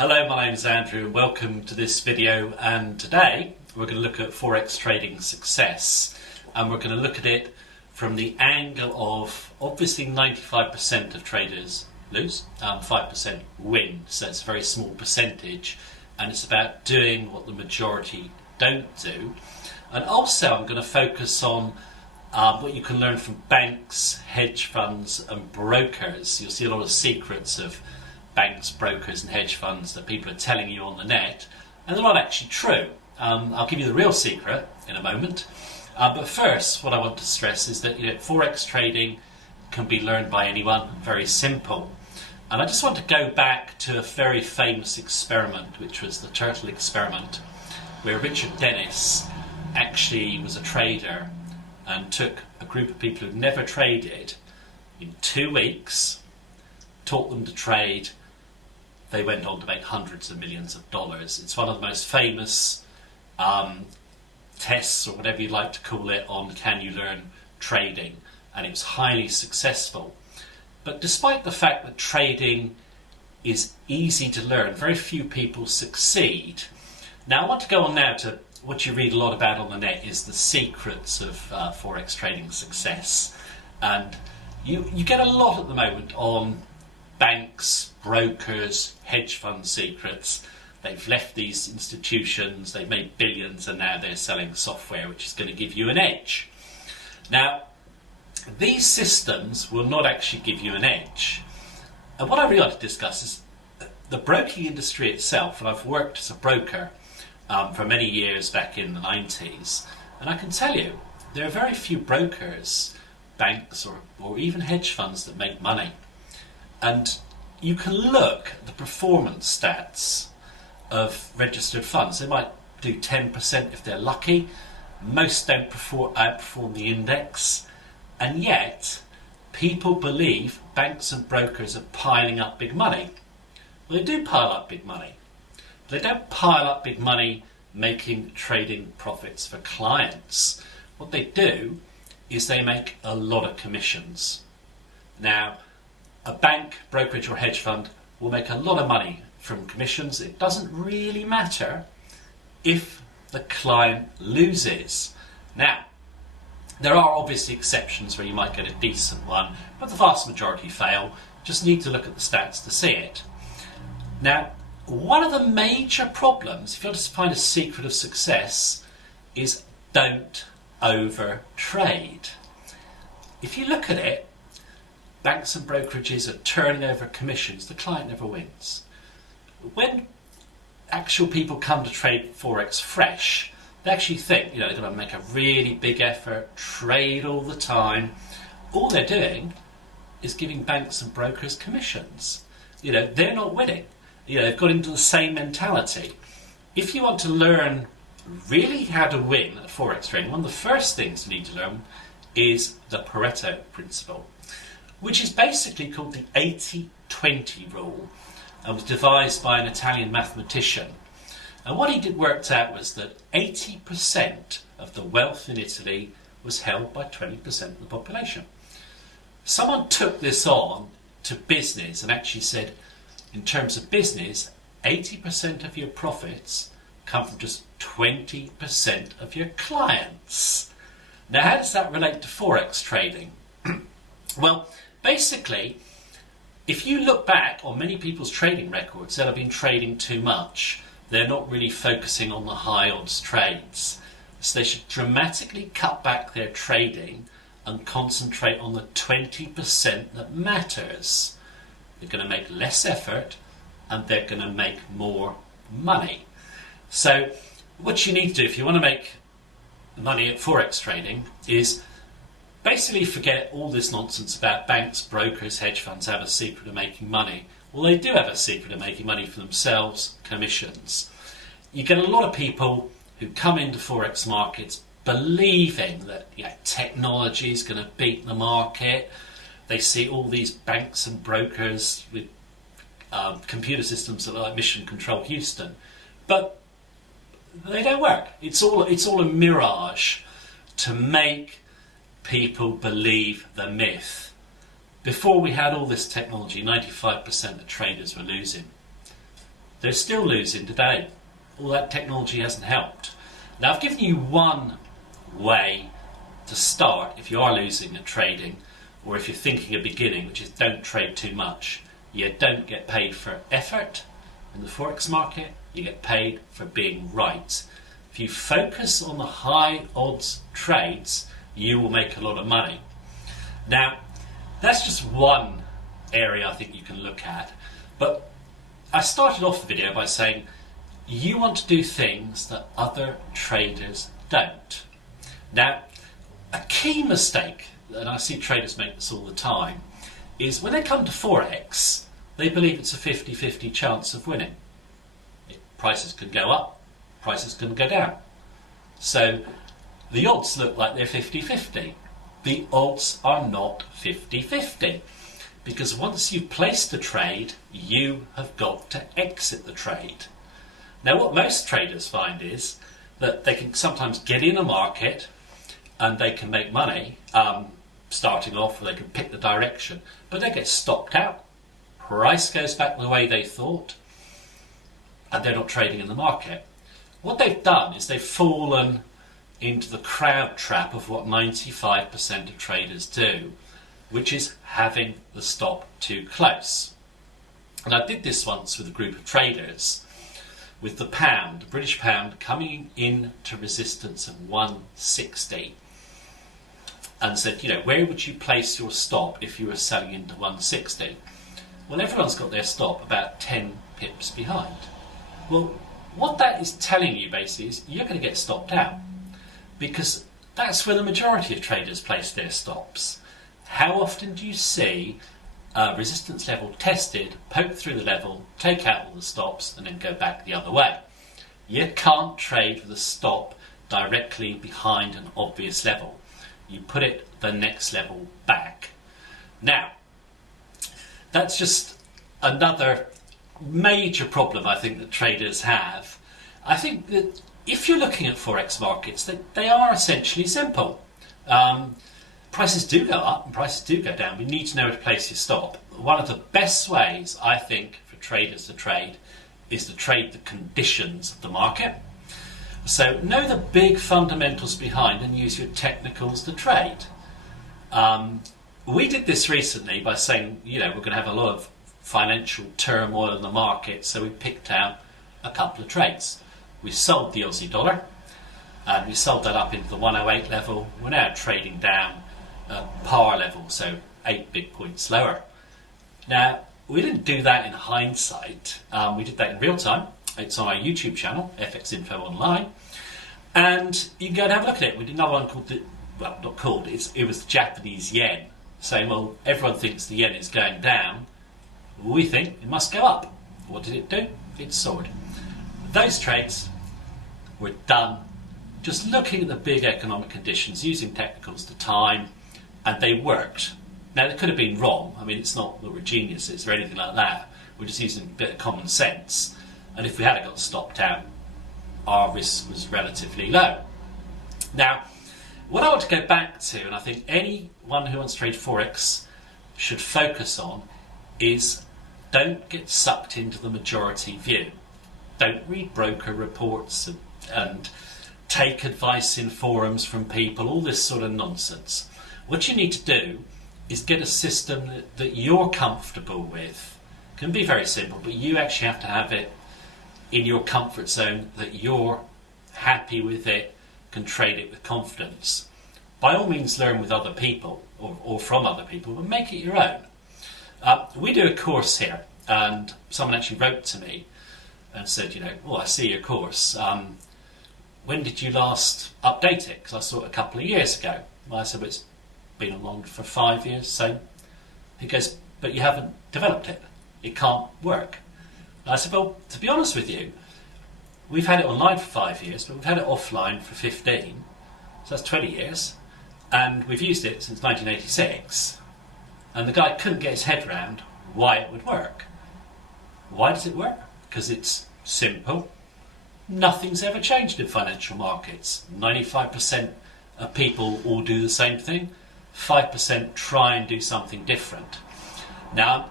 Hello, my name is Andrew and welcome to this video, and today we're going to look at Forex trading success, and we're going to look at it from the angle of obviously 95% of traders lose, 5% win, so it's a very small percentage, and it's about doing what the majority don't do. And also I'm going to focus on what you can learn from banks, hedge funds and brokers. You'll see a lot of secrets of banks, brokers and hedge funds that people are telling you on the net, and they're not actually true. I'll give you the real secret in a moment, but first what I want to stress is that Forex trading can be learned by anyone, very simple. And I just want to go back to a very famous experiment, which was the turtle experiment, where Richard Dennis actually was a trader and took a group of people who'd never traded in 2 weeks, taught them to trade. They went on to make hundreds of millions of dollars. It's one of the most famous tests, or whatever you like to call it, on can you learn trading, and it was highly successful. But despite the fact that trading is easy to learn, very few people succeed. Now I want to go on now to what you read a lot about on the net, is the secrets of Forex trading success. And you get a lot at the moment on banks, brokers, hedge fund secrets. They've left these institutions, they've made billions, and now they're selling software which is going to give you an edge. Now, these systems will not actually give you an edge. And what I really like to discuss is the broking industry itself, and I've worked as a broker for many years back in the 90s, and I can tell you there are very few brokers, banks or even hedge funds that make money. And you can look at the performance stats of registered funds. They might do 10% if they're lucky. Most don't outperform the index. And yet, people believe banks and brokers are piling up big money. Well, they do pile up big money. But they don't pile up big money making trading profits for clients. What they do is they make a lot of commissions. Now, a bank, brokerage or hedge fund will make a lot of money from commissions. It doesn't really matter if the client loses. Now, there are obviously exceptions where you might get a decent one, but the vast majority fail. Just need to look at the stats to see it. Now, one of the major problems, if you want to find a secret of success, is don't over trade. If you look at it, banks and brokerages are turning over commissions. The client never wins. When actual people come to trade Forex fresh, they actually think they're going to make a really big effort, trade all the time. All they're doing is giving banks and brokers commissions. They're not winning. They've got into the same mentality. If you want to learn really how to win at Forex trading, one of the first things you need to learn is the Pareto principle, which is basically called the 80-20 rule, and was devised by an Italian mathematician. And what he worked out was that 80% of the wealth in Italy was held by 20% of the population. Someone took this on to business and actually said, in terms of business, 80% of your profits come from just 20% of your clients. Now, how does that relate to Forex trading? Well, basically, if you look back on many people's trading records, they'll have been trading too much. They're not really focusing on the high odds trades. So they should dramatically cut back their trading and concentrate on the 20% that matters. They're going to make less effort and they're going to make more money. So what you need to do if you want to make money at Forex trading is basically forget all this nonsense about banks, brokers, hedge funds have a secret of making money. Well, they do have a secret of making money for themselves, commissions. You get a lot of people who come into Forex markets believing that technology is going to beat the market. They see all these banks and brokers with computer systems that are like Mission Control Houston, but they don't work. It's all a mirage to make people believe the myth. Before we had all this technology, 95% of traders were losing. They're still losing today. All that technology hasn't helped. Now, I've given you one way to start if you are losing at trading, or if you're thinking of beginning, which is don't trade too much. You don't get paid for effort in the Forex market, you get paid for being right. If you focus on the high odds trades, you will make a lot of money. Now, that's just one area I think you can look at, but I started off the video by saying you want to do things that other traders don't. Now, a key mistake, and I see traders make this all the time, is when they come to Forex, they believe it's a 50-50 chance of winning. Prices can go up, prices can go down. So the odds look like they're 50-50. The odds are not 50-50, because once you've placed a trade, you have got to exit the trade. Now, what most traders find is that they can sometimes get in a market and they can make money starting off, or they can pick the direction, but they get stopped out. Price goes back the way they thought, and they're not trading in the market. What they've done is they've fallen into the crowd trap of what 95% of traders do, which is having the stop too close. And I did this once with a group of traders with the pound, the British pound, coming in to resistance of 160, and said, where would you place your stop if you were selling into 160? Well, everyone's got their stop about 10 pips behind. Well, what that is telling you basically is you're going to get stopped out, because that's where the majority of traders place their stops. How often do you see a resistance level tested, poke through the level, take out all the stops, and then go back the other way? You can't trade with a stop directly behind an obvious level. You put it the next level back. Now, that's just another major problem I think that traders have. I think that if you're looking at Forex markets, they are essentially simple. Prices do go up and prices do go down. We need to know where to place your stop. One of the best ways, I think, for traders to trade is to trade the conditions of the market. So know the big fundamentals behind and use your technicals to trade. We did this recently by saying, we're going to have a lot of financial turmoil in the market, so we picked out a couple of trades. We sold the Aussie dollar, and we sold that up into the 108 level. We're now trading down at par level, so 8 big points lower. Now, we didn't do that in hindsight. We did that in real time. It's on our YouTube channel, FX Info Online, and you can go and have a look at it. We did another one called it was the Japanese yen, saying, well, everyone thinks the yen is going down. We think it must go up. What did it do? It soared. Those trades were done just looking at the big economic conditions, using technicals to time, and they worked. Now, they could have been wrong. I mean, it's not that we're geniuses or anything like that. We're just using a bit of common sense. And if we had got stopped out, our risk was relatively low. Now, what I want to go back to, and I think anyone who wants to trade Forex should focus on, is don't get sucked into the majority view. Don't read broker reports and take advice in forums from people, all this sort of nonsense. What you need to do is get a system that you're comfortable with. It can be very simple, but you actually have to have it in your comfort zone, that you're happy with it, can trade it with confidence. By all means, learn with other people or from other people, but make it your own. We do a course here, and someone actually wrote to me and said, I see your course. When did you last update it? Because I saw it a couple of years ago. Well, I said, it's been online for 5 years. So he goes, but you haven't developed it. It can't work. And I said, well, to be honest with you, we've had it online for 5 years, but we've had it offline for 15. So that's 20 years. And we've used it since 1986. And the guy couldn't get his head around why it would work. Why does it work? Because it's simple. Nothing's ever changed in financial markets. 95% of people all do the same thing. 5% try and do something different. Now,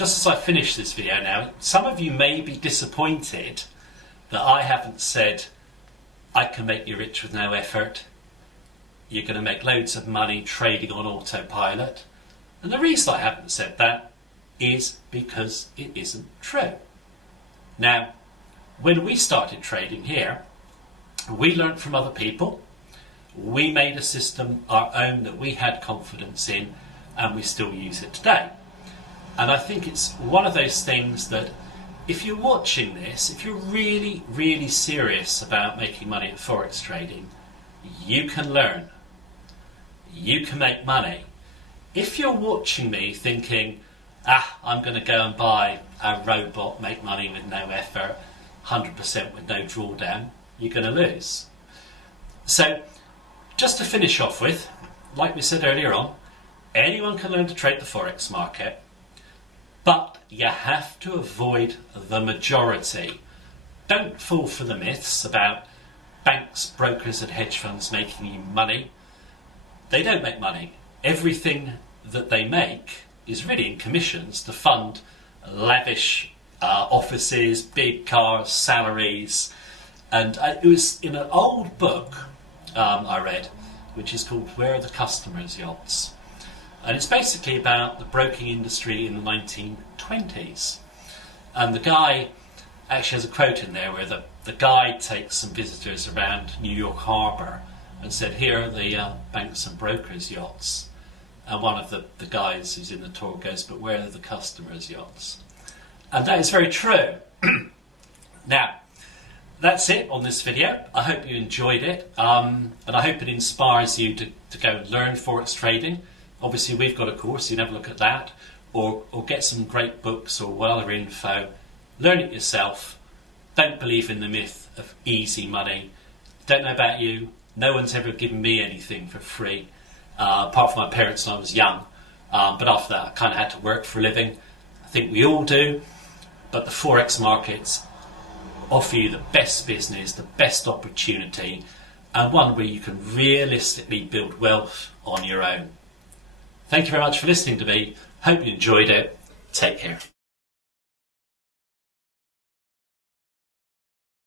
just as I finish this video now, some of you may be disappointed that I haven't said I can make you rich with no effort. You're going to make loads of money trading on autopilot. And the reason I haven't said that is because it isn't true. Now, when we started trading here, we learnt from other people. We made a system our own that we had confidence in, and we still use it today. And I think it's one of those things that if you're watching this, if you're really, really serious about making money at Forex trading, you can learn. You can make money. If you're watching me thinking, I'm going to go and buy a robot, make money with no effort, 100% with no drawdown, you're going to lose. So, just to finish off with, like we said earlier on, anyone can learn to trade the Forex market, but you have to avoid the majority. Don't fall for the myths about banks, brokers and hedge funds making you money. They don't make money. Everything that they make is really in commissions to fund lavish offices, big cars, salaries. And it was in an old book I read, which is called Where Are the Customers' Yachts? And it's basically about the broking industry in the 1920s. And the guy actually has a quote in there where the guide takes some visitors around New York Harbour and said, here are the banks and brokers' yachts. And one of the guys who's in the tour goes, but where are the customers' yachts? And that is very true. Now, that's it on this video. I hope you enjoyed it, and I hope it inspires you to go and learn Forex trading. Obviously, we've got a course, you can have a look at that, or get some great books or other info. Learn it yourself. Don't believe in the myth of easy money. Don't know about you. No one's ever given me anything for free, apart from my parents when I was young. But after that, I kind of had to work for a living. I think we all do. But the Forex markets offer you the best business, the best opportunity, and one where you can realistically build wealth on your own. Thank you very much for listening to me. Hope you enjoyed it. Take care.